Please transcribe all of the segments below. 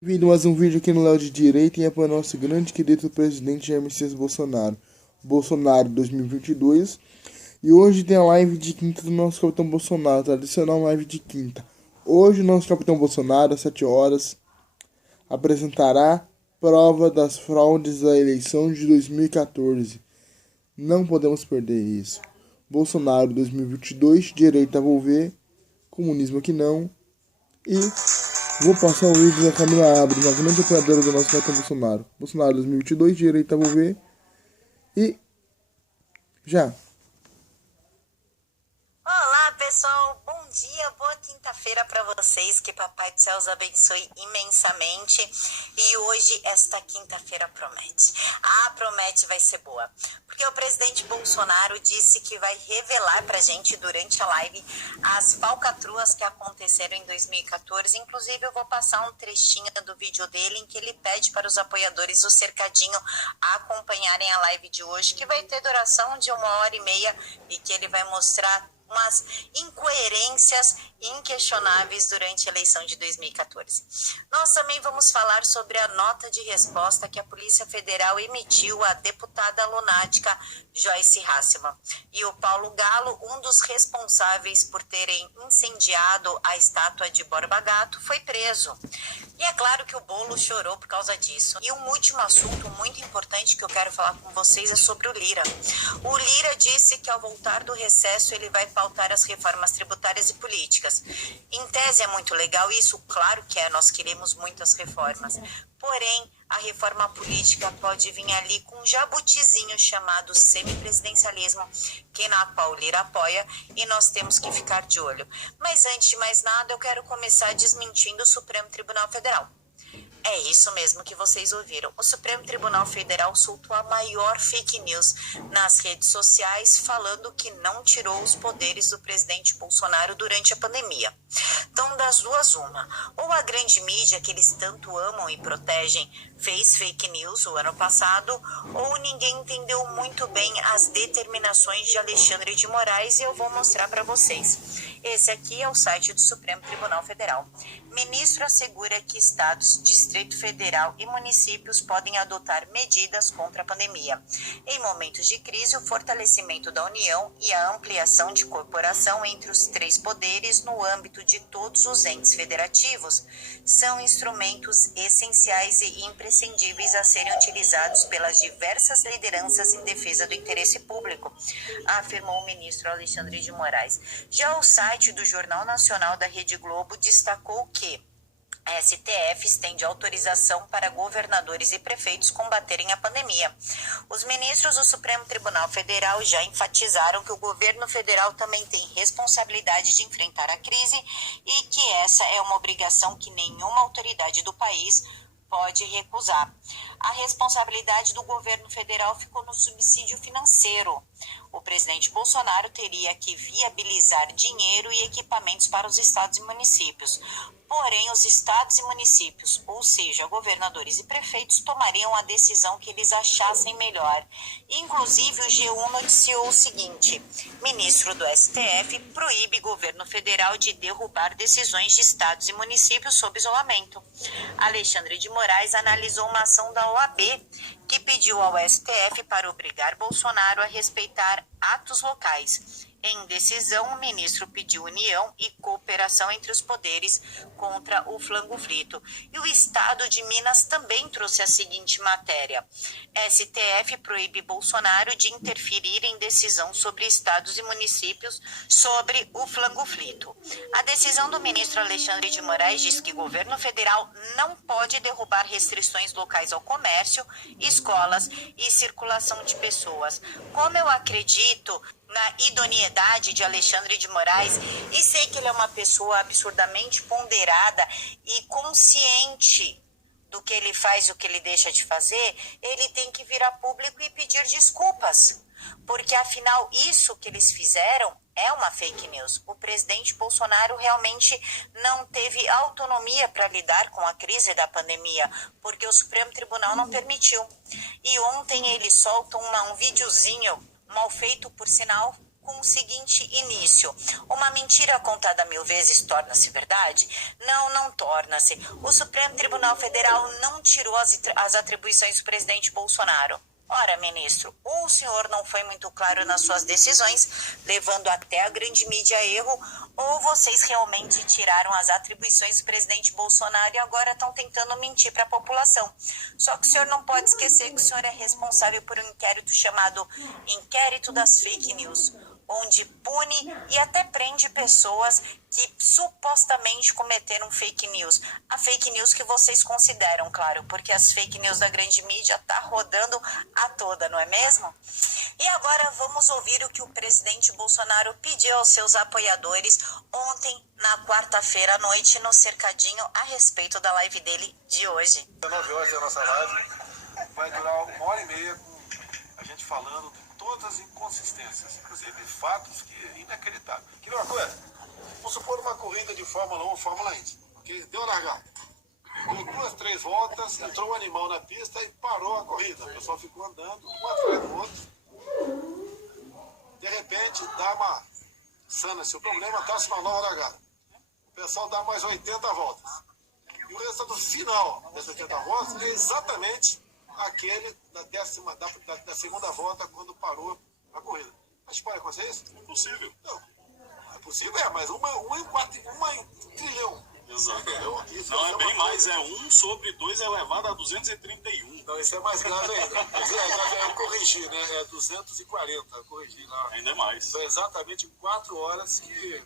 Bem-vindo a mais um vídeo aqui no Léo de Direita e é para o nosso grande querido presidente Jair Messias Bolsonaro. Bolsonaro 2022. E hoje tem a live de quinta do nosso capitão Bolsonaro, tradicional live de quinta. Hoje o nosso capitão Bolsonaro, às 7 horas, apresentará prova das fraudes da eleição de 2014. Não podemos perder isso. Bolsonaro 2022, direita vou ver, comunismo aqui não. E vou passar o vídeo da Camila Abre, uma grande apoiadora do nosso capitão Bolsonaro. Bolsonaro 2022, direita vou ver. E já. Olá pessoal, bom dia, boa quinta-feira para vocês, que Papai do Céu os abençoe imensamente. E hoje, esta quinta-feira promete. Promete vai ser boa, porque o presidente Bolsonaro disse que vai revelar pra gente durante a live as falcatruas que aconteceram em 2014. Inclusive eu vou passar um trechinho do vídeo dele em que ele pede para os apoiadores do Cercadinho acompanharem a live de hoje, que vai ter duração de 1h30 e que ele vai mostrar umas incoerências inquestionáveis durante a eleição de 2014. Nós também vamos falar sobre a nota de resposta que a Polícia Federal emitiu à deputada lunática Joyce Hasselmann. E o Paulo Galo, um dos responsáveis por terem incendiado a estátua de Borba Gato, foi preso. E é claro que o Bolo chorou por causa disso. E um último assunto muito importante que eu quero falar com vocês é sobre o Lira. O Lira disse que ao voltar do recesso ele vai pautar as reformas tributárias e políticas. Em tese é muito legal isso, claro que é, nós queremos muitas reformas. Porém, a reforma política pode vir ali com um jabutizinho chamado semipresidencialismo, que na qual o Lira apoia, e nós temos que ficar de olho. Mas antes de mais nada, eu quero começar desmentindo o Supremo Tribunal Federal. É isso mesmo que vocês ouviram. O Supremo Tribunal Federal soltou a maior fake news nas redes sociais, falando que não tirou os poderes do presidente Bolsonaro durante a pandemia. Então, das duas, uma. Ou a grande mídia, que eles tanto amam e protegem, fez fake news o ano passado, ou ninguém entendeu muito bem as determinações de Alexandre de Moraes, e eu vou mostrar para vocês. Esse aqui é o site do Supremo Tribunal Federal. Ministro assegura que estados, Distrito Federal e municípios podem adotar medidas contra a pandemia. Em momentos de crise, o fortalecimento da União e a ampliação de cooperação entre os três poderes no âmbito de todos os entes federativos são instrumentos essenciais e imprescindíveis a serem utilizados pelas diversas lideranças em defesa do interesse público, afirmou o ministro Alexandre de Moraes. Já o site do Jornal Nacional da Rede Globo destacou que a STF estende autorização para governadores e prefeitos combaterem a pandemia. Os ministros do Supremo Tribunal Federal já enfatizaram que o governo federal também tem responsabilidade de enfrentar a crise e que essa é uma obrigação que nenhuma autoridade do país pode recusar. A responsabilidade do governo federal ficou no subsídio financeiro. O presidente Bolsonaro teria que viabilizar dinheiro e equipamentos para os estados e municípios. Porém, os estados e municípios, ou seja, governadores e prefeitos, tomariam a decisão que eles achassem melhor. Inclusive, o G1 noticiou o seguinte: ministro do STF proíbe governo federal de derrubar decisões de estados e municípios sob isolamento. Alexandre de Moraes analisou uma ação da OAB que pediu ao STF para obrigar Bolsonaro a respeitar atos locais. Em decisão, o ministro pediu união e cooperação entre os poderes contra o flango frito. E o estado de Minas também trouxe a seguinte matéria: STF proíbe Bolsonaro de interferir em decisão sobre estados e municípios sobre o flango frito. A decisão do ministro Alexandre de Moraes diz que o governo federal não pode derrubar restrições locais ao comércio, escolas e circulação de pessoas. Como eu acredito na idoneidade de Alexandre de Moraes e sei que ele é uma pessoa absurdamente ponderada e consciente do que ele faz e o que ele deixa de fazer, ele tem que vir a público e pedir desculpas, porque afinal isso que eles fizeram é uma fake news. O presidente Bolsonaro realmente não teve autonomia para lidar com a crise da pandemia, porque o Supremo Tribunal não permitiu. E ontem ele solta um videozinho mal feito, por sinal, com o seguinte início: uma mentira contada 1000 vezes torna-se verdade? Não, não torna-se. O Supremo Tribunal Federal não tirou as atribuições do presidente Bolsonaro. Ora, ministro, ou o senhor não foi muito claro nas suas decisões, levando até a grande mídia a erro, ou vocês realmente tiraram as atribuições do presidente Bolsonaro e agora estão tentando mentir para a população. Só que o senhor não pode esquecer que o senhor é responsável por um inquérito chamado Inquérito das Fake News, onde pune e até prende pessoas que supostamente cometeram fake news. A fake news que vocês consideram, claro, porque as fake news da grande mídia tá rodando a toda, não é mesmo? E agora vamos ouvir o que o presidente Bolsonaro pediu aos seus apoiadores ontem, na quarta-feira à noite, no Cercadinho, a respeito da live dele de hoje. 19 horas a nossa live vai durar 1h30 com a gente falando de todas as inconsistências, inclusive fatos que inacreditáveis. Que uma coisa, vamos supor uma corrida de Fórmula 1, Fórmula Indy, que deu largada. Deu 2, 3 voltas, entrou um animal na pista e parou a corrida. O pessoal ficou andando, um atrás do outro. De repente, dá uma sana-se o problema, dá-se uma nova largada. O pessoal dá mais 80 voltas. E o resultado final dessas 80 voltas é exatamente aquele da segunda volta, quando parou a corrida. Mas pode acontecer isso? É possível. Não. É possível, mas uma em trilhão. Exato. Não, é bem mais, é 1 sobre 2 elevado a 231. Não, isso é mais grave ainda. Eu corrigi, né? É 240, eu corrigi lá. Ainda mais. Foi exatamente 4 horas que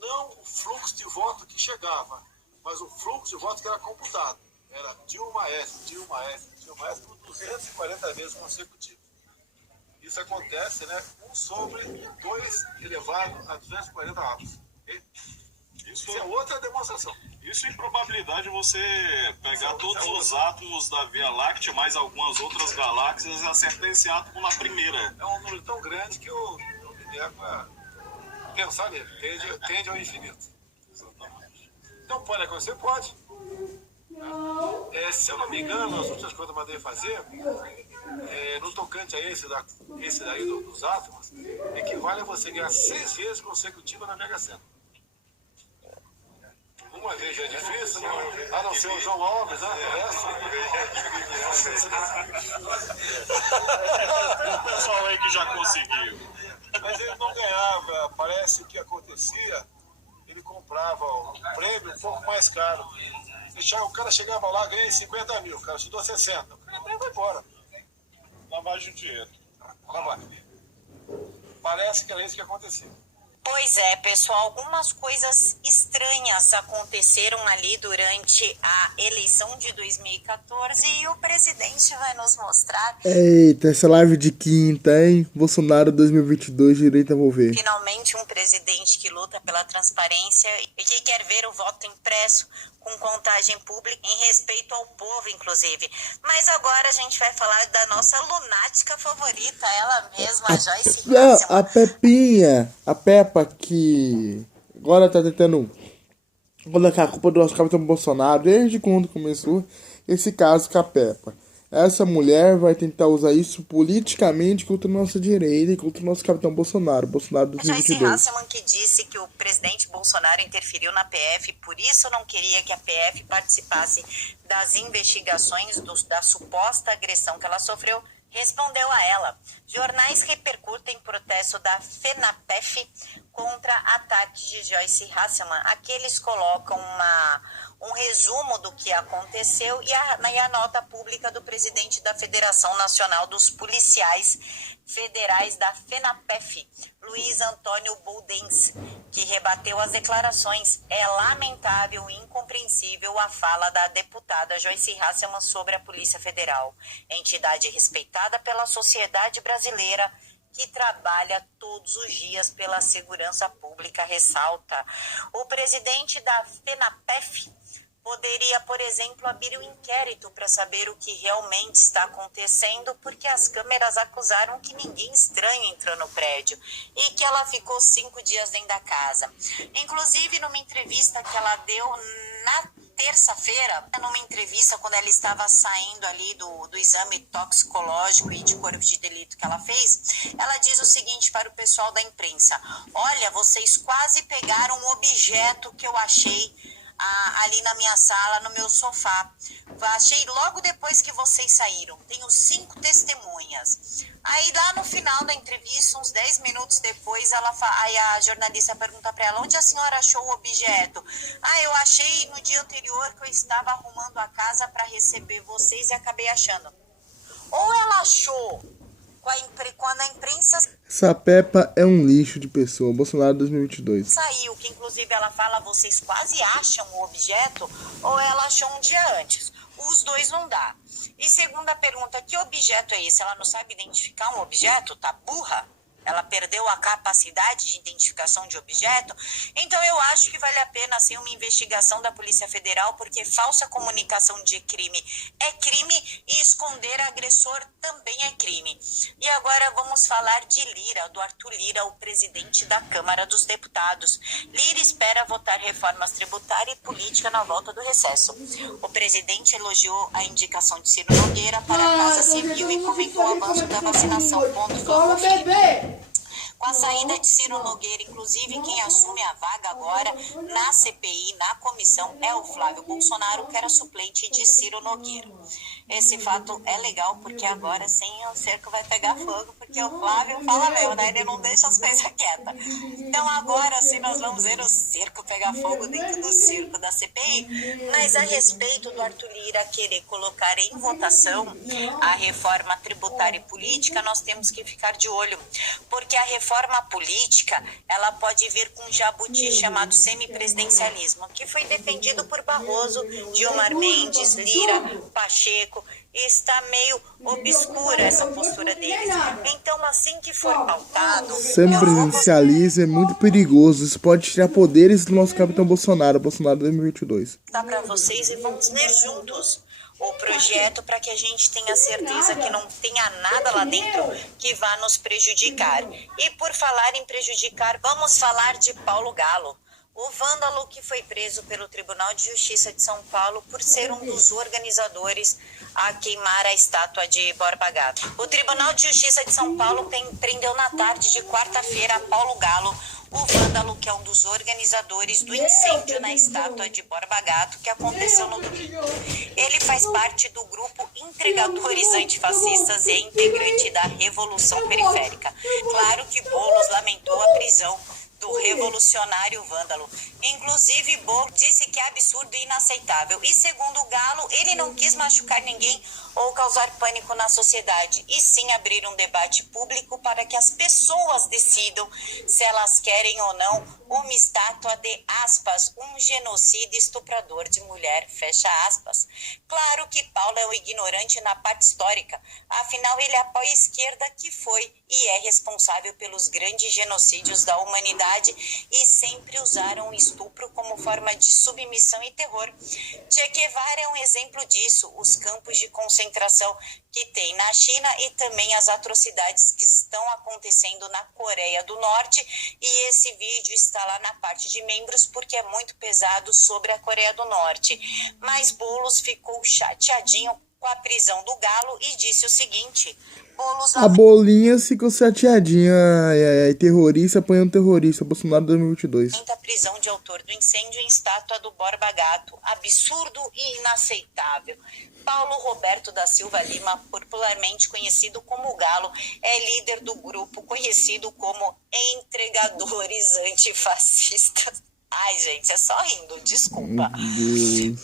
não o fluxo de voto que chegava, mas o fluxo de voto que era computado. Era Dilma S por 240 vezes consecutivos. Isso acontece, né? 1 sobre 2 elevado a 240 avos. Isso é outra demonstração. Isso em probabilidade você pegar todos os átomos da Via Láctea, mais algumas outras galáxias, e acertar esse átomo na primeira. É um número tão grande que eu não me nego a pensar nele. Tende ao infinito. Então pode acontecer? Pode. Se eu não me engano, as últimas coisas que eu mandei fazer, no tocante a esse daí dos átomos, equivale a você ganhar 6 vezes consecutivas na Mega Sena. Uma vez já é difícil, a não ser o João Alves, né? O pessoal aí que já conseguiu. Mas ele não ganhava, parece que acontecia, ele comprava o prêmio um pouco mais caro. O cara chegava lá, ganhei 50 mil, o cara te deu 60. O cara vai embora. Lavagem de dinheiro. Lavagem. Parece que era isso que acontecia. Pois é, pessoal, algumas coisas estranhas aconteceram ali durante a eleição de 2014 e o presidente vai nos mostrar. Eita, essa live de quinta, hein? Bolsonaro 2022, direita, vou ver. Finalmente um presidente que luta pela transparência e que quer ver o voto impresso com contagem pública em respeito ao povo, inclusive. Mas agora a gente vai falar da nossa lunática favorita, ela mesma, a Joyce Hasselman. A Pepinha, a Peppa, que agora tá tentando colocar a culpa do nosso capitão Bolsonaro desde quando começou esse caso com a Peppa. Essa mulher vai tentar usar isso politicamente contra a nossa direita e contra o nosso capitão Bolsonaro 2022. Joyce Hasselman, que disse que o presidente Bolsonaro interferiu na PF, por isso não queria que a PF participasse das investigações da suposta agressão que ela sofreu, respondeu a ela. Jornais repercutem protesto da FENAPEF contra ataques de Joyce Hasselman. Aqui eles colocam um resumo do que aconteceu e a nota pública do presidente da Federação Nacional dos Policiais Federais da FENAPEF, Luiz Antônio Boldense, que rebateu as declarações. É lamentável e incompreensível a fala da deputada Joyce Hasselman sobre a Polícia Federal, entidade respeitada pela sociedade brasileira que trabalha todos os dias pela segurança pública, ressalta. O presidente da FENAPEF poderia, por exemplo, abrir um inquérito para saber o que realmente está acontecendo, porque as câmeras acusaram que ninguém estranho entrou no prédio e que ela ficou 5 dias dentro da casa. Inclusive, numa entrevista que ela deu na terça-feira, numa entrevista, quando ela estava saindo ali do exame toxicológico e de corpo de delito que ela fez, ela diz o seguinte para o pessoal da imprensa: olha, vocês quase pegaram um objeto que eu achei ali na minha sala, no meu sofá. Achei logo depois que vocês saíram. Tenho 5 testemunhas. Aí lá no final da entrevista, uns 10 minutos depois, aí a jornalista pergunta para ela: onde a senhora achou o objeto? Eu achei no dia anterior que eu estava arrumando a casa para receber vocês e acabei achando. Ou ela achou quando a imprensa Essa Peppa é um lixo de pessoa. Bolsonaro 2022. saiu, que inclusive ela fala, vocês quase acham o objeto, ou ela achou um dia antes. Os dois não dá. E segunda pergunta, que objeto é esse? Ela não sabe identificar um objeto? Tá burra? Ela perdeu a capacidade de identificação de objeto? Então eu acho que vale a pena assim, uma investigação da Polícia Federal, porque falsa comunicação de crime é crime e esconder agressor também é crime. E agora vamos falar de Lira, do Arthur Lira, o presidente da Câmara dos Deputados. Lira espera votar reformas tributária e política na volta do recesso. O presidente elogiou a indicação de Ciro Nogueira para a Casa Civil e comentou o avanço da vacinação contra o Covid. Com a saída de Ciro Nogueira, inclusive, quem assume a vaga agora na CPI, na comissão, é o Flávio Bolsonaro, que era suplente de Ciro Nogueira. Esse fato é legal, porque agora sim o cerco vai pegar fogo, porque o Flávio fala mesmo, né? Ele não deixa as coisas quietas. Então agora sim nós vamos ver o cerco pegar fogo dentro do circo da CPI. Mas a respeito do Arthur Lira querer colocar em votação a reforma tributária e política, nós temos que ficar de olho, porque a reforma política, ela pode vir com um jabuti chamado semipresidencialismo, que foi defendido por Barroso, Gilmar Mendes, Lira, Pacheco. Está meio obscura essa postura deles. Então, assim que for pautado... Semipresidencialismo é muito perigoso. Isso pode tirar poderes do nosso capitão Bolsonaro. Bolsonaro 2022. Tá para vocês e vamos ler juntos o projeto para que a gente tenha certeza que não tenha nada lá dentro que vá nos prejudicar. E por falar em prejudicar, vamos falar de Paulo Galo, o vândalo que foi preso pelo Tribunal de Justiça de São Paulo por ser um dos organizadores a queimar a estátua de Borba Gato. O Tribunal de Justiça de São Paulo prendeu na tarde de quarta-feira Paulo Galo, o vândalo que é um dos organizadores do incêndio na estátua de Borba Gato que aconteceu no domingo. Ele faz parte do grupo Entregadores Antifascistas e é integrante da Revolução Periférica. Claro que Boulos lamentou a prisão do revolucionário vândalo. Inclusive, Boulos disse que é absurdo e inaceitável. E segundo o Galo, ele não quis machucar ninguém ou causar pânico na sociedade, e sim abrir um debate público para que as pessoas decidam se elas querem ou não uma estátua de, aspas, um genocida estuprador de mulher, fecha aspas. Claro que Paulo é um ignorante na parte histórica, afinal ele apoia a esquerda que foi e é responsável pelos grandes genocídios da humanidade e sempre usaram o estupro como forma de submissão e terror. Che Guevara é um exemplo disso, os campos de concentração que tem na China e também as atrocidades que estão acontecendo na Coreia do Norte, e esse vídeo está lá na parte de membros porque é muito pesado sobre a Coreia do Norte. Mas Boulos ficou chateadinho com a prisão do Galo e disse o seguinte: Boulos... A Bolinha ficou chateadinha. Terrorista apanhando terrorista. Bolsonaro 2022. A prisão de autor do incêndio em estátua do Borba Gato. Absurdo e inaceitável. Paulo Roberto da Silva Lima, popularmente conhecido como Galo, é líder do grupo conhecido como Entregadores Antifascistas. Ai, gente, é só rindo, desculpa.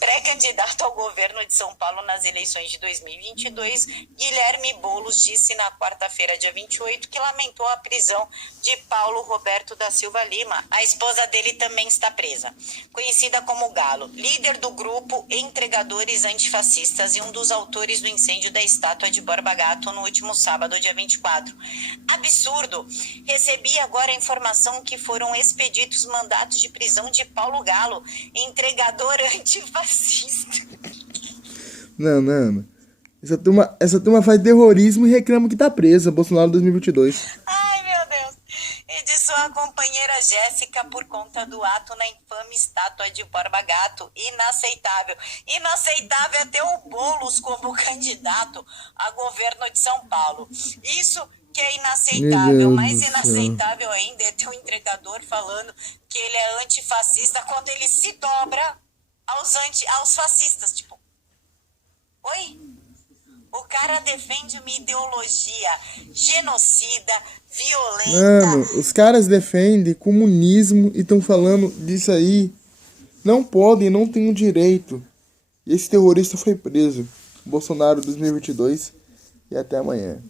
Pré-candidato ao governo de São Paulo nas eleições de 2022, Guilherme Boulos disse na quarta-feira, dia 28, que lamentou a prisão de Paulo Roberto da Silva Lima. A esposa dele também está presa. Conhecida como Galo, líder do grupo Entregadores Antifascistas e um dos autores do incêndio da estátua de Borba Gato no último sábado, dia 24. Absurdo! Recebi agora a informação que foram expedidos mandatos de prisão de Paulo Galo, entregador antifascista. Não. Essa turma faz terrorismo e reclama que tá presa. Bolsonaro 2022. Ai, meu Deus. E de sua companheira Jéssica por conta do ato na infame estátua de Borba Gato. Inaceitável. Inaceitável é ter o Boulos como candidato a governo de São Paulo. Isso que é inaceitável. Meu Deus Mais do céu. inaceitável ainda é ter um entregador falando que ele é antifascista quando ele se dobra aos fascistas. Tipo, oi? O cara defende uma ideologia genocida, violenta. Mano, os caras defendem comunismo e estão falando disso aí. Não podem, não têm o direito. E esse terrorista foi preso. Bolsonaro 2022. E até amanhã.